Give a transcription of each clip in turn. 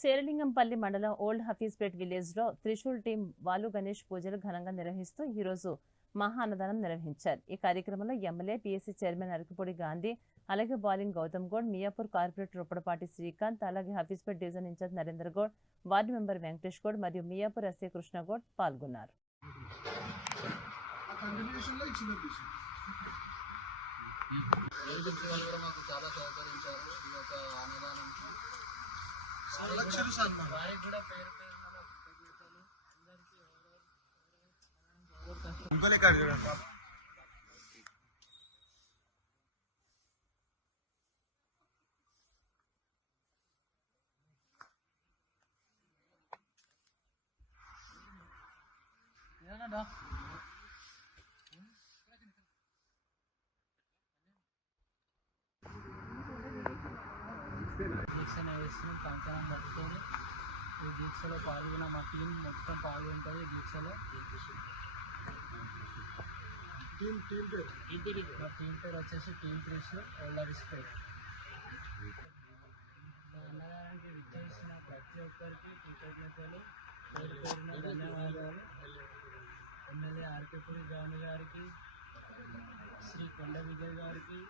శేరిలింగంపల్లి మండలం ఓల్డ్ హఫీజ్పేట్ విలేజ్లో త్రిశూల్ టీం వాలు గణేష్ పూజలు ఘనంగా నిర్వహిస్తూ ఈరోజు మహా అన్నదానం నిర్వహించారు. ఈ కార్యక్రమంలో MLA PSC chairman Arekapudi Gandhi, అలాగే బాలింగ్ గౌతమ్ గౌడ్, మియాపూర్ కార్పొరేటర్ ఉప్పడపాటి శ్రీకాంత్, అలాగే Hafeezpet division incharge Narendra Goud, ward member Venkatesh Goud మరియు మియాపూర్ ఎస్ఐ కృష్ణగౌడ్ పాల్గొన్నారు. కంకణం పట్టుకొని ఈ దీక్షలో పాల్గొన్న మా టీం మొత్తం పాల్గొంటుంది. దీక్షలో మా టీం పేరు వచ్చేసి టీం త్రిశూల్ ఓల్డ్ హఫీజ్పేట్. అన్నదానానికి విచ్చేసిన ప్రతి ఒక్కరికి కృతజ్ఞతలు, పేరు పేరున ధన్యవాదాలు. ఎమ్మెల్యే ఆర్కేపూడి గాంధీ గారికి, శ్రీ కొండ విజయ్ గారికి,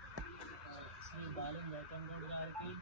శ్రీ బాలింగ్ గౌతమ్ గౌడ్ గారికి,